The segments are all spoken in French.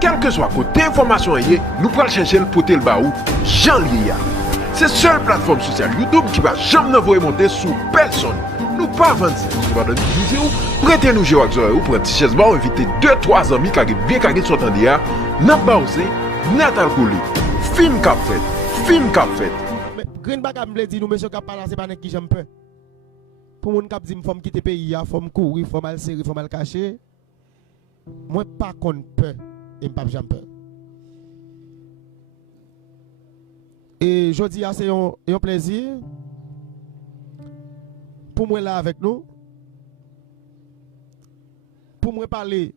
Quel que soit côté information, nous pouvons chercher le poté le baou, Jean Lia. C'est la seule plateforme sociale YouTube qui va jamais nous voir monter sous personne. Nous pas vendre ça. Si vous avez une vidéo, prêtez-nous chez Waxor ou pour un petit chaise bar, invitez 2-3 amis qui ont bien carré sur Tandia, n'a pas osé, n'a pas coulé. Film cap fait. Green bag me dit nous monsieur cap parler c'est pas qui j'aime peur. Pour mon cap dit me faut quitter pays, faut me courir, faut mal serrer, faut mal cacher. Moi pas contre peur et pas j'aime peur. Et je dis c'est un plaisir pour moi là avec nous. Pour moi parler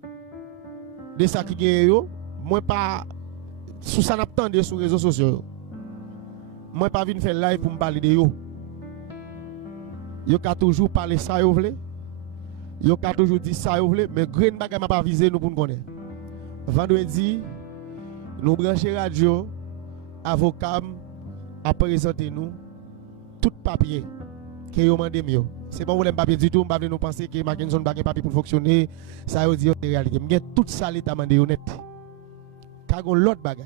de ça qui gagne yo, moi pas sous ça n'attendez sur les réseaux sociaux. Moi pas venir faire live pour me parler de yo. Yo ka toujours parler ça yo vle. Yo ka toujours dit ça yo vle, mais green bagay m'a pas visé nous pour nous connaître. Vendredi nous brancher radio avocat a présenté nous tout papier que yo mandé mieux. C'est pas problème papier du tout, m'pa nous penser que Mackinson pas papier pour fonctionner, ça yo dit en réalité. M'gè tout ça l'état mandé honnête. Kagon l'autre bagay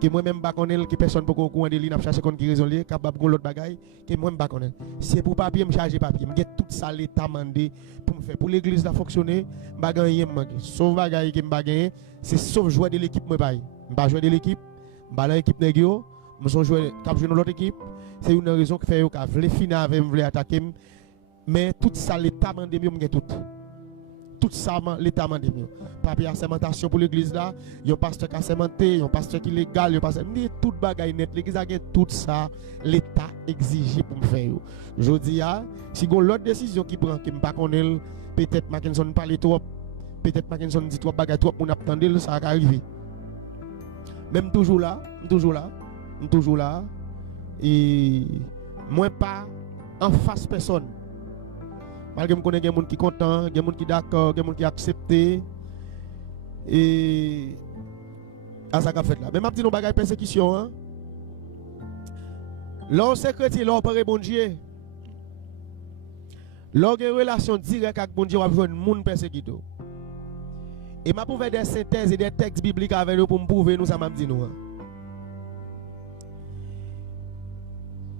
que moi-même pas connaître que personne peut courant de li n'a chercher kon qui raison li capable gon l'autre bagay que moi-même pas connaître. C'est pour papier me charger papier. M'gè tout ça l'état mandé pour me faire pour l'église la fonctionner, m'pa gagner manqué. Sauf bagay que m'pa gagner, c'est sauf jouer de l'équipe moi pas. M'pa jouer de l'équipe, m'pa dans l'équipe nèg yo, m'son jouer cap jouer dans l'autre équipe. C'est une raison qui fait yo ka vle finir avec vle attaquer mais tout ça l'état mandé mieux m'gè tout ça l'état mandé mieux. Papier assermentation pour l'église là, yon pasteur qui assermenté, yon pasteur qui légal, yon pasteur ni tout bagay net, l'église a tout ça l'état exige pour me faire. Je dis si gon l'autre décision qui prend qui me pas connaît peut-être Mackinson parler trop, peut-être Mackinson dit trop bagay trop on attendre ça va arriver. Même toujours là et moi pas en face personne. Malgré que je connais des gens qui sont contents, des gens qui sont d'accord, des gens qui acceptent. Et à ça qu'a fait là. Mais je dis nous bagaille persécution. Hein? L'on secrétaire, l'on parle bon Dieu. L'on a une relation directe avec bon Dieu, on va jouer un monde persécuté. Et je pouvais des synthèses et des textes bibliques avec nous pour me prouver nous ça m'a dit nous.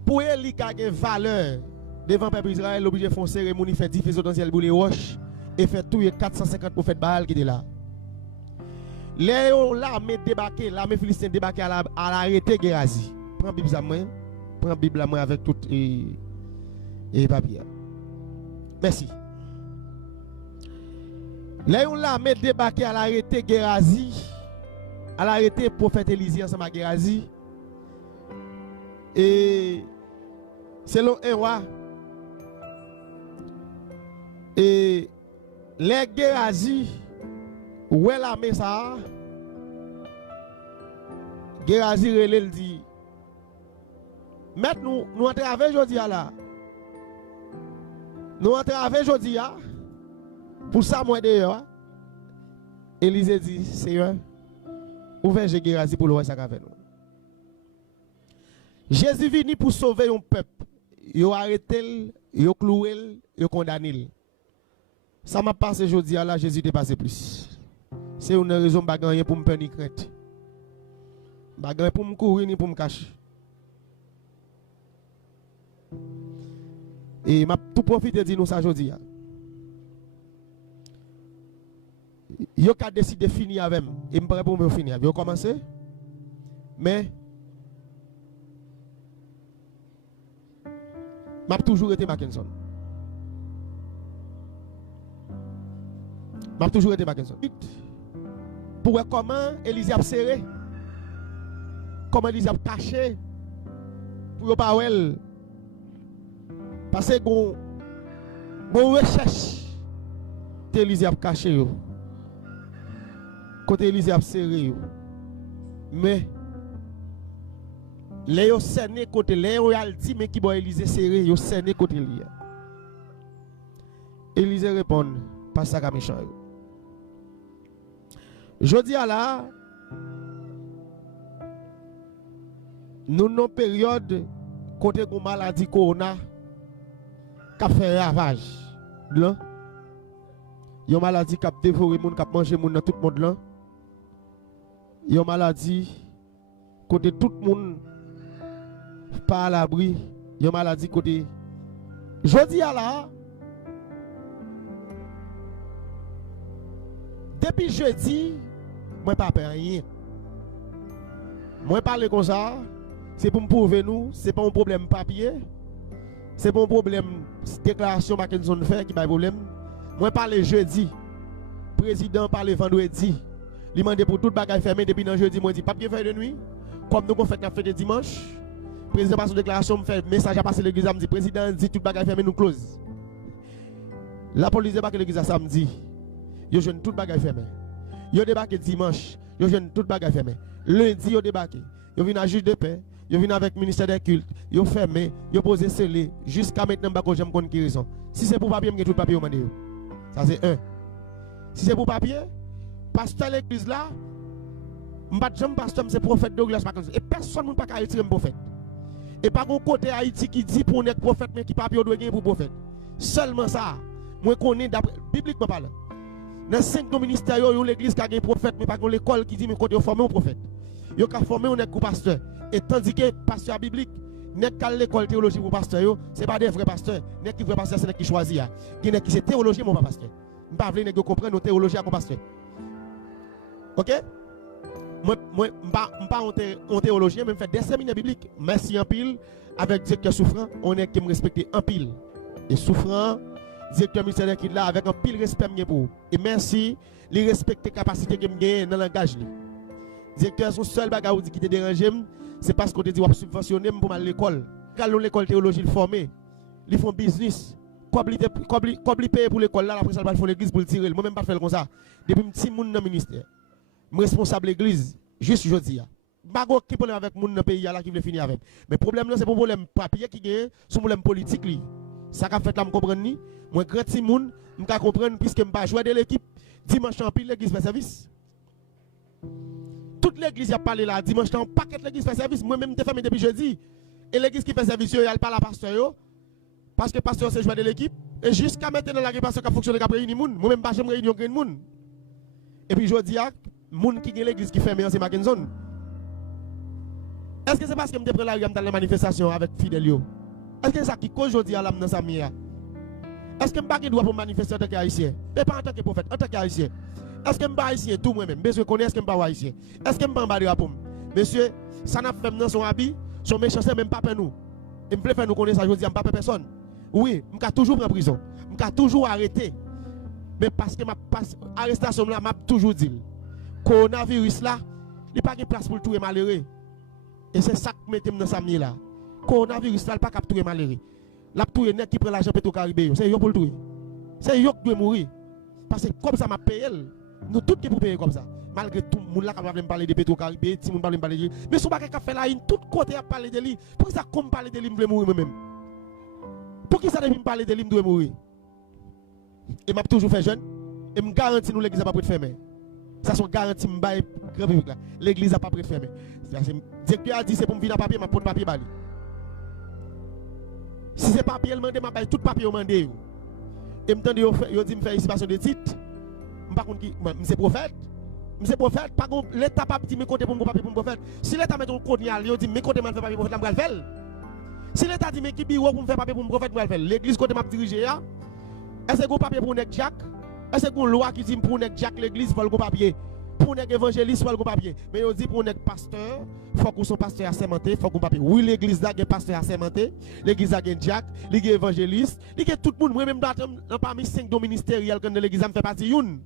Pour lui qui a une valeur devant le peuple Israël, l'obligé de faire une cérémonie, faire 10 feux potentiels pour les roches et faire tout 450 prophètes Baal qui étaient là. L'armée débarqué, l'armée philistine débarqué à l'arrêté Gérazi. Prends la Bible à moi, prends la Bible à moi avec tout et papier. Merci. L'armée débarqué à l'arrêté Gérazi, à l'arrêté prophète Élisée ensemble avec Gérazi. Et selon un roi, et les Gérazi, où est l'armée ça? Gérazi relève dit, maintenant nous entrons avec aujourd'hui là. Nous entrons avec aujourd'hui pour ça moi d'ailleurs. Élisée dit, Seigneur, ouvert Gérazi pour le roi ça avec nous. Jésus venu pour sauver un peuple. Il a arrêté, il a cloué, il a condamné. Ça m'a passé aujourd'hui là, Jésus est passé plus. C'est une raison bagay pour me peur ni crainte. Bagay pour me courir ni pour me cacher. Et m'a tout profiter de dire nous ça aujourd'hui. Yo ka décidé de finir avec moi. Et me prêt pour me finir. Yo commencé. Mais m'a toujours été Mackinson. M'a toujours été Mackinson. Pour voir comment Élisée a serré, comment Élisée a caché, pour ne pas voir. Parce que bon recherche, Élisée a caché, côté Élisée a serré. Mais les yo cerné côté les yo al dit mais qui boit Élisée serré yo cerné côté lui. Élisée répond pas ça comme méchant. Jodi à là nous non période côté gon maladie corona qui fait ravage là. Yon maladie qui a dévoré moun qui a mangé moun dans tout le monde là. une maladie côté tout le monde pas à l'abri, une maladie côté jodi à là depuis jeudi moi pas peur rien. Moi parler comme ça, c'est pour me prouver nous, c'est pas un problème papier. C'est pas un problème déclaration Mackinson fait qui pas problème. Moi parler jeudi. Président parle vendredi. Il demande pour toute bagaille fermée depuis dans jeudi, moi dit pas faire de nuit. Comme nous on fait de dimanche. Président passe une déclaration, me fait message à passer l'église, me dit président dit toute bagaille fermée nous close. La police débarque l'église à samedi. Yo jeune toute bagaille fermée. Yo débarque dimanche, yo jeune toute bagaille fermée. Lundi yo débarque. Yo vient à juge de paix, yo vient avec ministère des cultes, yo fermé, yo posé scellé jusqu'à maintenant pas que j'aime connait qui raison. Si c'est pour papier, me tout papier au mandé. Ça c'est un. Si c'est pour papier, pasteur l'église là, m'pas jamais pasteur, c'est prophète Douglas Mackinson. Et personne ne peut pas retirer prophète. Et pas un côté Haïti qui dit pour être prophète mais qui papier doit gagner pour prophète. Seulement ça, moi connais d'après bibliquement parlant. Dans 5 ministères yo l'église qui a gagné prophète mais pas dans l'école qui dit mais côté former un prophète. Yo ka former on est pour pasteur. Et tandis que pasteur biblique n'est qu'à l'école théologie pour pasteur yo, c'est pas des vrais pasteurs. N'est qui vrai pasteur c'est qui choisit. Qui qui c'est théologie mon pasteur. M'pas vle nèg comprendre nos théologie à pasteur. OK? Moi m'pas en théologie mais me fait des séminaires bibliques. Merci en pile avec directeur souffrant, on est qui me respecter en pile. Et souffrant directeur ministère qui là avec un pile respect pour. Et merci, les respecter capacité que me gagne dans langage li. Directeur son seul bagage qui te dérange, c'est parce qu'on te dit on subventionner pour mal l'école. Quand l'école théologie formée, ils font business. Comme payer pour l'école là, après ça va faire l'église pour le tirer. Moi même pas faire comme ça. Depuis petit monde dans le ministère. Je suis responsable de l'église juste aujourd'hui. Pas de problème avec monde dans le pays là qui veut finir avec. Mais le problème là c'est pas problème papier qui gagne, c'est problème politique li. Ça qu'a fait là me comprendre ni. Moi grand petit monde, me ka comprendre puisque me pas jouer de l'équipe. Dimanche en pile l'église fait service. Toute l'église a parlé là dimanche en paquet l'église fait service. Moi même te fait depuis jeudi. Et l'église qui fait service yo, elle parle à pasteur yo. Parce que le pasteur c'est jouer de l'équipe. Et jusqu'à maintenant, la pasteur qui a fonctionné, qui a réuni moun. Moi-même, pas jamais réunion avec moun. Et puis, je dis à moun qui est l'église qui fait c'est Mackinson. Est-ce que c'est parce que je me prends la rue dans la manifestation avec Fidelio? Est-ce que c'est ça qui cause aujourd'hui à l'âme dans sa mia? Est-ce que je n'ai pas droit pour manifester en tant qu'haïtien? Mais pas en tant que prophète, en tant qu'haïtien. Est-ce que je ne suis pas haïtien tout moi-même? Monsieur connaît, est-ce que je ne suis pas haïtien? Est-ce que je ne suis pas drapeau? Monsieur, ça n'a pas fait dans son habit, son méchant, c'est même pas pour nous. Et je faire nous connaître ça, je dis, je ne pas personne. Oui, je suis toujours en prison. Je suis toujours arrêté. Mais parce que ma arrestation là, m'a toujours dit. Coronavirus là, il n'y a pas de place pour tout malheureux. Et c'est ça que mettez dans sa mie là. Coronavirus là, il n'y a pas de tout malheureux. La tout net qui prend l'argent pour tout Caribé, c'est yo pour le tout. C'est yo qui doit mourir. Parce que comme ça m'a payé, nous tous qui pour payer comme ça. Malgré tout le monde là qui va me parler de Petro Caribé, tout le monde va me parler de lui. Mais si on va faire là, tout côté à parler de lui. Pourquoi ça comme parler de lui, je veux mourir moi-même? Pour qui ça devait me parler de lui, je dois mourir? Et m'a toujours fait jeune. Et me garantit nous l'église n'a pas prêt de fermer. Ça sont garanties me bail grand public là. L'église n'a pas prêt de fermer. Directeur a dit c'est pour me venir à papier, m'a prendre papier bali. Si c'est papier, il m'a demandé tout papier au mandé. Et me tande yo dit me faire estimation de titre. Par contre qui c'est prophète. C'est prophète, par contre l'état pas dit me côté pour mon papier pour mon prophète. Si l'état met un colonial, il dit me côté mal faire papier pour prophète, la faire. Si l'état dit mais qui bureau pour me faire papier pour mon prophète, la faire. L'église côté m'a dirigé là. Est-ce que papier pour nèg Jack? Est-ce que loi qui dit pour nèg Jack l'église faut le papier? Pour nèg évangéliste faut le papier. Mais il dit pour nèg pasteur, faut que son pasteur assermenté, faut qu'on papier. Oui, l'église là a pasteur assermenté, l'église a Jack, l'église évangéliste, l'église tout le monde, moi même dans parmi 5 dons ministériels quand l'église me fait partie une.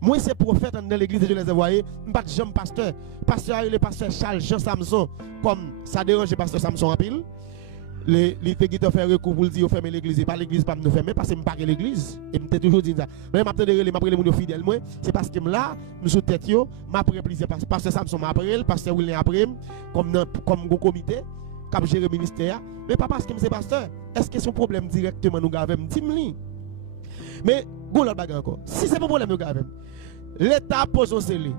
Moi c'est prophète dans l'église je les ai voyés, pas jamais pasteur. Pasteur le pasteur Charles Jean Samson comme ça dérange pasteur Samson en pile. Les péguiteurs faire recours pour dire fermer l'église et pas l'église pas nous fermer parce que me pas l'église et me toujours dit ça mais m'attendre les m'après les monde fidèle moi c'est parce que là nous sous tête yo m'après plaisir pasteur Samson m'après pasteur William après comme comité cap gérer ministère mais pas parce que c'est pasteur est-ce que son problème directement nous gave me dit mais go l'autre bagarre encore si c'est pas problème nous gave l'état pose au scellé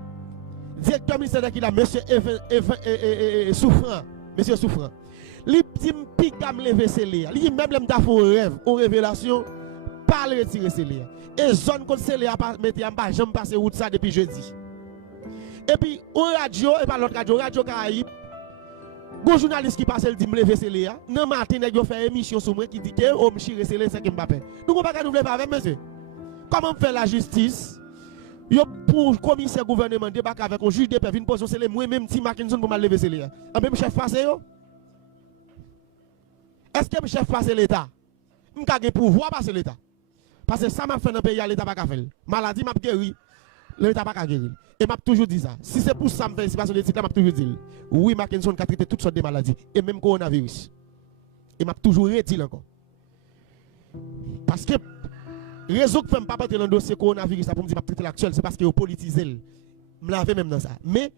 directeur ministère qui là monsieur souffrant monsieur souffrant li dit pigam lever scellé li même l'aime ta font rêve en révélation pas le retirer scellé et zone côté scellé a pas mettre en bas jamais passer route ça depuis jeudi Et puis, on radio, et pas l'autre radio, Radio Caraïbe. Gon journaliste qui passe, il dit, me lever c'est là. Non, matin, il a fait émission sur moi qui dit que, oh, m'chire c'est là, c'est qui m'appelle. Nous, on va pas nous lever avec monsieur. Comment faire la justice? Yo pour commissaire gouvernement débarquer avec un juge de paix, une position c'est moi même Tim Mackinson pour mal lever c'est là. En même chef face yo. Est-ce que le chef passe l'état? M'ka gen pouvoir passer l'état. Parce que ça m'a fait dans le pays, l'état pas faire. Maladie m'a guéri, l'état pas guéri. Et m'a toujours dit ça. Si c'est pour ça me fait c'est parce que l'état m'a toujours dit. Oui, Mackinson a traité toutes sortes de maladies et même coronavirus. Et m'a toujours redit encore. Parce que réseau qui fait pas porter dans le dossier coronavirus pour me dire que traiter l'actuel, c'est parce que vous politisez. Je l'avais même dans ça. Mais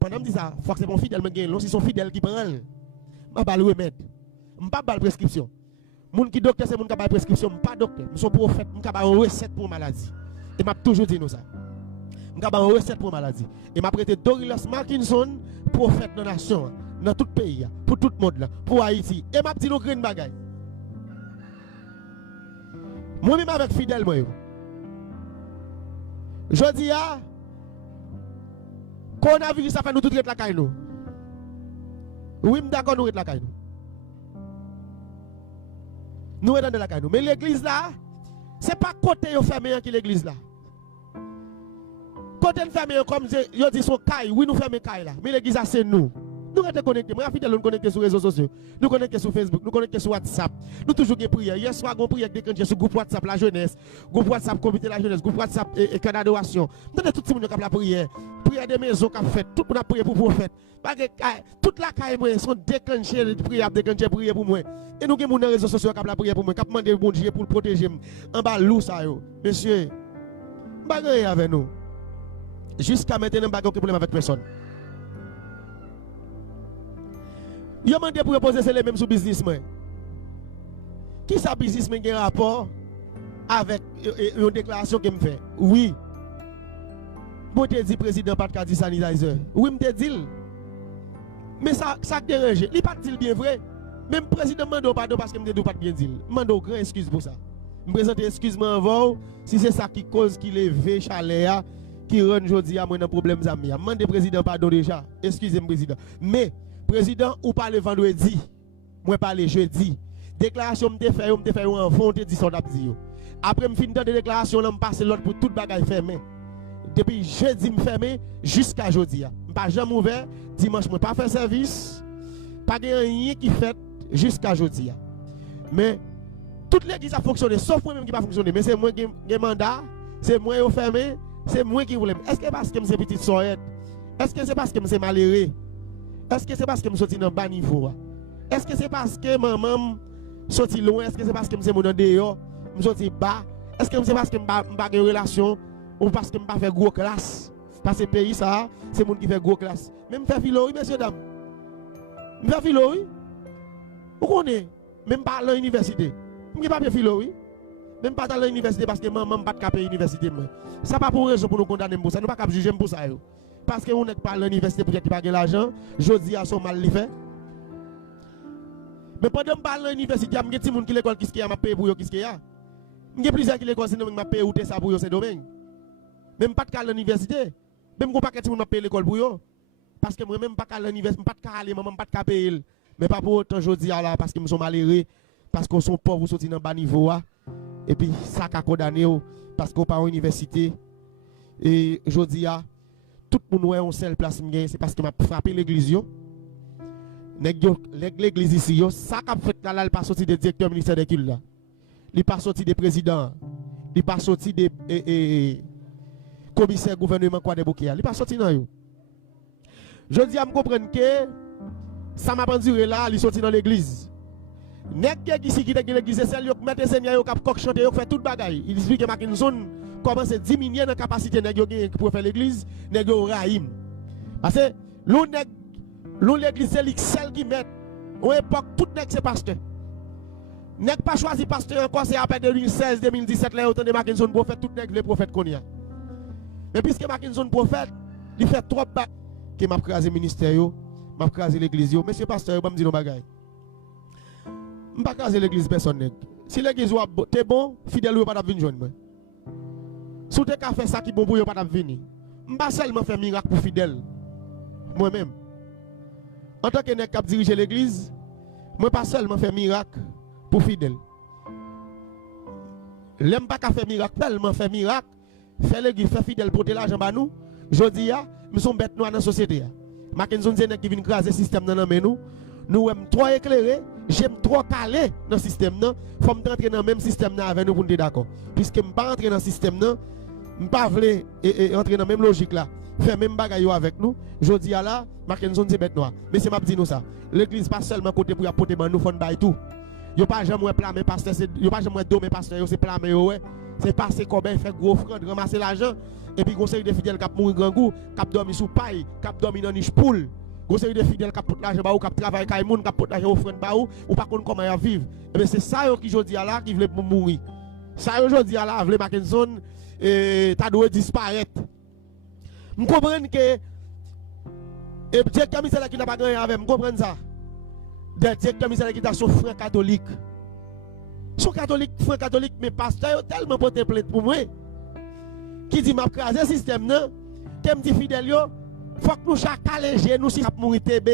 pendant que je dis ça, il faut que c'est bon fidèle, si son fidèle qui prend, je vais le remède. Je ne pas la prescription. Moun qui docteur, c'est moun qui a prescription, je ne pas docteur. Je suis prophète, je n'ai une recette pour maladie. Et je toujours dit nous ça. Je n'ai une recette pour maladie. Et je prêté Douglas Mackinson, prophète dans la nation, dans tout le pays, pour tout le monde, pour Haïti. Et je dit nous green bagay. Moi-même avec fidèle, moi. Je dis, coronavirus, ça fait nous tout être la caille. Oui, d'accord, nous être la caille. Nous sommes dans la caille. Mais l'église là, ce n'est pas côté fermé qui l'église là. Côté fermé comme je dis son caille, oui, nous fermons caille là. Mais l'église là, c'est nous. Nous sommes connectés. Moi, fidèle, nous connectés sur les réseaux sociaux. Nous connectés sur Facebook. Nous connectés sur WhatsApp. Nous toujours des prières. Hier soir, nous prions avec sur groupe WhatsApp la jeunesse, groupe WhatsApp comité la jeunesse, groupe WhatsApp et canal d'adoration. Nous avons tout le monde qui a la prière. Prière des maisons qui a fait. Tout le monde a prié pour prophète. Toute la caille sont déclenchées de prière, prière pour moi. Et nous avons des réseaux sociaux qui ont la prière pour moi, qui ont demandé bon Dieu pour le protéger. En bas, loup ça yo. Monsieur, bagarre avec nous. Jusqu'à maintenant, pas de problème avec personne. Yo mande pour poser c'est les mêmes sous business moi. Qui ça business mais un rapport avec une déclaration que me fait? Oui. Moi te dit président pas de dit sanitizer. Oui, me te dit. Mais ça dérange. Il pas dit bien vrai. Même président mando pardon parce que me dit pas bien dit. Mando grand excuse pour ça. Me présente excuse-moi avant si c'est ça qui cause qui lève chaleur qui rend jodi à moi dans problème zami. Mande président pardon déjà. Excusez-moi président. Mais président, ou parle vendredi, moi parle jeudi. Déclaration me fait en fond, te dit son dit. Après me fin de déclaration, on passe l'autre pour toute bagaille fermée. Depuis jeudi me fermé jusqu'à jeudi. Pas jamais ouvert, dimanche moi pas faire service. Pas rien qui fait jusqu'à jeudi. Mais toute l'église a fonctionné sauf moi même qui pas fonctionné, mais c'est moi qui ai mandat, c'est moi qui fermé, c'est moi qui voulais. Est-ce que parce que c'est petite soeur? Est-ce que c'est parce que c'est malheureux? Est-ce que c'est parce que je suis dans le bas niveau? Est-ce que c'est parce que maman sorti loin? Est-ce que c'est parce que je suis dans dehors? Je suis bas? Est-ce que c'est parce que je n'ai pas de relation? Ou parce que je n'ai pas fait gros classe? Parce que le pays, ça, c'est le monde qui fait gros classe. Même faire philo, oui, messieurs, dames. Je fais philo, oui. Vous connaissez? Même pas à l'université. Je ne fais pas philo, oui. Même pas à l'université parce que maman n'a pas de l'université. Ça n'est pas pour raison pour nous condamner pour ça. Nous ne pouvons pas juger pour ça. Parce que on n'est pas à l'université pour pas l'argent, je dis à son mal li fait. Mais pendant que je parle à l'université, il y a des gens qui l'école qui a payé pour eux qui a. Il y a plusieurs qui l'école qui m'a payé ou ça pour eux ce domaine. Même pas de à l'université. Même pas que m'a payé l'école pour eux. Parce que moi même pas à l'université, pas de aller, maman pas de payer. Mais pas pour autant je dis là parce que nous sommes malheureux, parce qu'on sont pauvres sortis dans bas niveau et puis ça a condamné parce qu'on pas à l'université et je dis tout le monde est en seule place, c'est parce que m'a frappé l'église. L'église ici, ça qu'a fait là, il pas sorti des directeurs ministère des cultes là. Il pas sorti des présidents, il pas sorti des commissaires gouvernement quoi des bouquets. Il pas sorti non yo. Je dis à me comprendre que ça m'a penduré là, il sorti dans l'église. Nèg qui ici qui l'église c'est celle yo mettre seigneur yo cap coq chanter yo fait toute bagaille. Il explique que Mackinson commence à diminuer la capacité pour faire l'église, nèg yo rahim. Parce que l'église c'est celle qui met au époque tout nèg c'est pasteur. Nèg pas choisi pasteur encore c'est après 2016 2017 là autant de Mackinson prophète tout nèg le prophète qu'on y a. Mais puisque Mackinson prophète, il fait trop que m'a craser ministère yo, m'a craser l'église yo, monsieur pasteur va me dire nos bagaille. M'a craser l'église personne nèg. Si l'église t'es bon, fidèle ou pas venir joindre moi. Si tu as fait ça qui est bon pour vous, pas venir. pas seulement faire miracle pour fidèle. Moi-même. En tant que nèg qui dirige l'église, moi pas seulement faire miracle pour fidèle. L'aime pas qu'à faire miracle, tellement faire miracle, faire l'église, faire fidèle pour l'argent ba nous. Jodi a, nous sommes bêtes dans la société. Mackenzie c'est qui vient craser le système dans nous. Nous sommes trop éclairés, j'aime trop calé dans le système. Il faut entrer dans le même système avec nous pour nous d'accord. Puisque je ne pas entrer dans le système, je ne pas entrer dans la même logique là. Faire même bagaille avec nous. Je dis à là, Mackenzie c'est bête noire. Mais c'est m'a dit nous ça. L'église pas seulement côté pour apporter nous font bail tout. Yo pas jamais plamer pasteur, yo pas jamais dommer pasteur, c'est plamer ouais. C'est passer comme faire gros offrande, ramasser l'argent et puis conseil de fidèles qui mourir grand goût, qui dormi sous paille, qui dormi dans niche poule. Conseil de fidèles qui porte l'argent ba ou qui travaille kay moun, qui porte l'argent offrande ba ou pas connait comment y vivre. Et bien c'est ça yo qui jodi à là qui veut mourir. Ça yo jodi à là veut Mackenzie ta doit disparaître. Je comprends que et directeur missionnaire qui n'a pas gagné avec, je comprends ça. Directeur missionnaire qui est son frère catholique. Son catholique, frère catholique, mais pasteur tellement porté plainte pour moi. Qui dit m'a crasé le système non, qui me dit fidèle yo, faut que nous chaque alléger nous si ça mourir TB.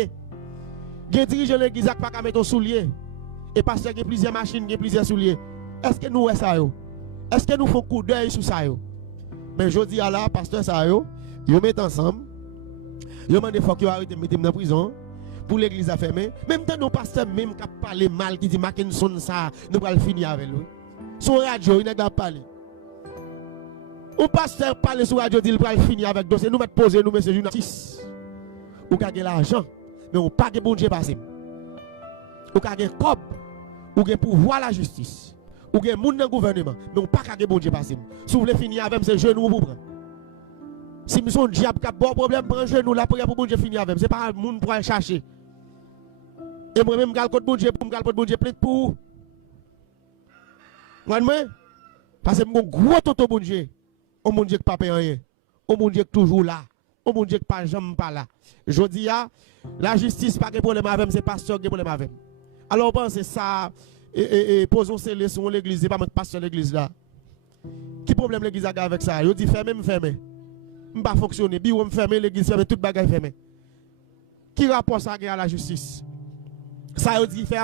Gen dirigeant l'église a pas mettre un soulier. Et pasteur qui plusieurs machines, qui plusieurs souliers. Est-ce que nous ça yo? Est-ce que nous faisons coup d'œil sur ça yo? Mais je dis à la pasteur ça yo mettent ensemble. Yo mande faut que arrête mettre dans prison pour l'église à fermer. Même temps nos pasteurs même qui parlé mal qui dit Mackenzie ça, nous va le finir avec lui. Son radio il n'a pas parlé. Ou pasteur parle sur radio dit il va le finir avec dossier nous mettre poser nous messieurs journalistes. Ou gagner l'argent mais on pas que bon Dieu passer. Ou gagner cob ou gagner pouvoir la justice. Ou gagner monde dans le gouvernement mais on pas que bon Dieu passer. Si vous voulez finir avec ces jeunes vous prendre. Si nous sommes diable qui a bon problème, prends genou la prière pour bon Dieu finir avec. C'est pas un monde pour aller chercher. Et moi-même, je vais bon Dieu pour me bon Dieu plainte pour. Moi, parce que mon gros toto bon Dieu. Au bon Dieu qui pas paye rien. Au bon Dieu qui toujours là. Au bon Dieu qui pas jamais pas là. Je dis la justice pas de problème avec, c'est pasteur qui a problème avec. Alors pensez ça posons scellé sur l'église, c'est pas notre pasteur l'église là. Qui problème l'église a avec ça? Je dis fermez, je pas fonctionner, biou me fermer l'église fermé toute bagaille fermée. Qui rapport ça à la justice? Ça yo dit fait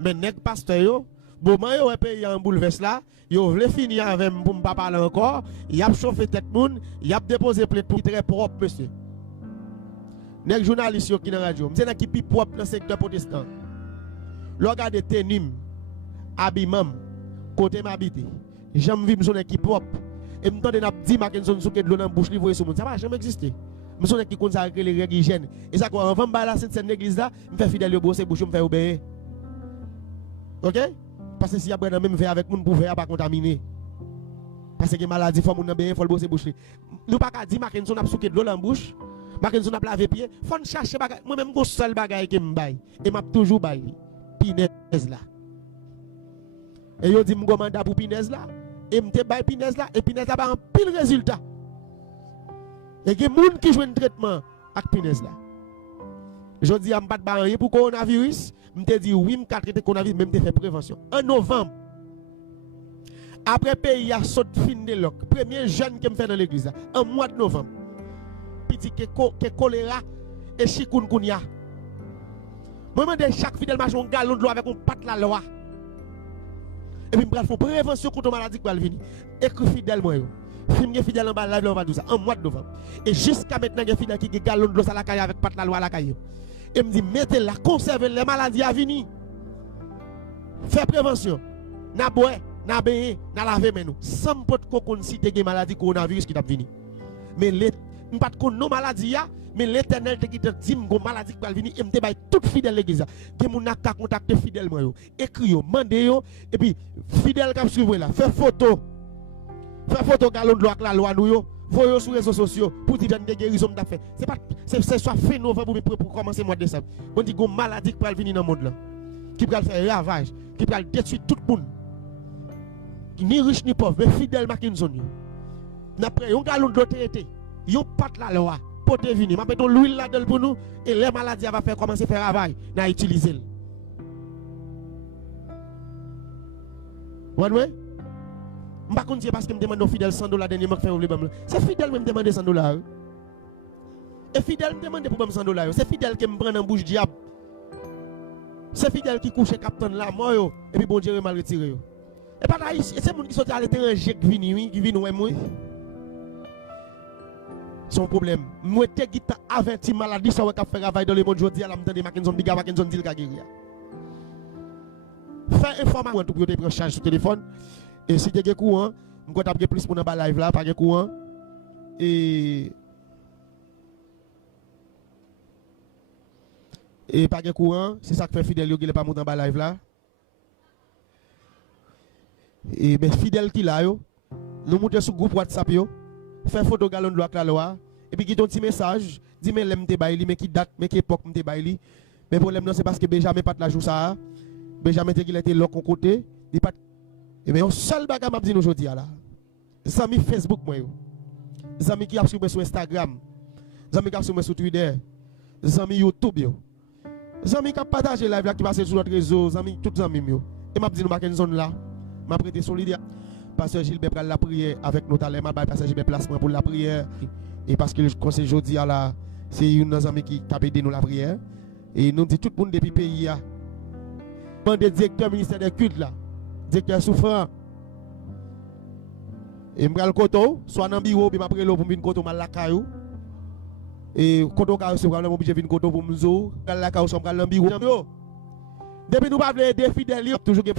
mais nèg pasteur yo moment yo pays en bouleverse là, yo vle finir avec pour pas parler encore, y a chauffé tête moun, y a déposé plainte pour très propre monsieur. Nèg journaliste yo qui dans radio, c'est nèg qui pi propre dans le secteur protestant. Lo regarde tenim, habillement, côté m'habiter. J'aime vivre son équipe propre. Et me tande n'a dit Mackenzie souke de l'eau dans bouche li voyer sur monde. Ça va jamais exister. Me son qui consacre les règles hygiène. Et ça quoi avant ba la cette église là, me fait fidèle yo brosser bouche me fait obéir. OK? Parce que si y a même verre avec moun pour verre pas contaminé. Parce que maladie faut moun bien faut brosser bouche. Nous pas dire Mackenzie n'a souke de l'eau dans bouche. Mackenzie n'a laver pied. Faut chercher bagay. Moi même go seul bagay qui me bail et m'a toujours bail. Pinez là. Et yo dit m'go mandat pour Pinez là. Et m'te bay Pinez là et Pinez là ba un pile résultat. Et il y a des gens qui jouent un traitement avec Pinez là. Je dis à m'pas de rien pour coronavirus, m'te dit oui m'ka traiter coronavirus même te fait prévention. En novembre après pays a saute fin de loc. Premier jeune qui me fait dans l'église là en mois de novembre. Petit que choléra et chikungunya. Moi demande chaque fidèle marche un galon de l'eau avec un patte la loi. Et puis, il faut prévention contre la maladie qui va venir. Écrit fidèle, moi. Film fidèle en bas, là, on va tout ça. En mois de novembre. Et jusqu'à maintenant, il y a fidèle qui a galon de l'eau à la caille avec patte la loi à la caille. Et me dit, mettez-la, conservez les maladies à venir. Faites prévention. Na boire, na baigner, na laver nous. Sans pot qu'on cite des maladies coronavirus qui t'a venir. Mais les pas de nos maladies, mais l'Éternel te dit que maladie qui va venir, et me tout fidèle l'église. Que mon n'a qu'à contacter fidèle moi. Écrit yo, mandez yo, et puis fidèle qui suivre là, fait photo galon de l'eau avec la loi nous yo, voyez sur les réseaux sociaux pour dire des guérisons d'a fait. C'est pas c'est soit fin novembre pour commencer mois de décembre. On dit que maladie qui va venir dans le monde là, qui va faire ravage, qui va détruire tout le monde. Ni riche ni pauvre, mais fidèle Mackenzie. D'après on galon de l'eau traité. Yon pat la loi pour te venir. Mettons l'huile là-dedans pour nous et les maladies va faire commencer à faire travail, n'a utiliser. M'pas contre c'est parce que me demande aux fidèles $100 dernièrement que fait ouvrir bam. C'est fidèle me demander $100. Et fidèle me demande pour $100. C'est fidèle qui me prend en bouche diable. C'est fidèle qui couche capitaine là mort et puis bon Dieu mal retiré yo. Et pas c'est monde qui sont à l'étranger qui vient ouais moi. Son problème. Moi te qui t'a averti maladie ça va faire travail dans le monde jodi à la m'tande Mackinson biga Mackinson dit ka guérir. Fais information tout pour te prendre charge sur téléphone et si tu as courant, m'ko t'a plus pour dans ba live là pas courant et pas de courant, c'est ça que fait fidèle yo qui pas monter dans ba live là. Et ben fidèle qui là yo, nous monter sur groupe WhatsApp yo, faire photo galon de la loi et puis qui ton petit message, dis mais l'aime te baili mais qui date mais qui époque me te baili. Mais problème non c'est parce que Benjamin pas la jour ça. Benjamin te qu'il était l'autre côté, il pas et mais un seul bagage m'a dit nous aujourd'hui là. Zami Facebook moi yo. Zami qui a sur Instagram. Zami qui a sur Twitter. Zami YouTube yo. Zami qui a partagé live là qui passe sur notre réseau, zami tout zami yo. Et m'a dit nous marquer une zone là. M'a prêté solidaire. Pasteur Gilbert prend la prière avec nous talents, m'a pasteur Gilbert placement pour la prière et parce que le conseil jodi là, c'est une nos amis qui a aidé nous la prière et nous dit tout le monde depuis pays a. Mandé directeur ministère des cultes là, directeur souffrant. Et m'bral koto, soit dans bureau puis m'après l'eau pour venir koto mal la caillou. Et koto ka se vraiment obligé venir koto pour m'zo, la caillou sont dans bureau. Depuis nous pas aider fidèles toujours que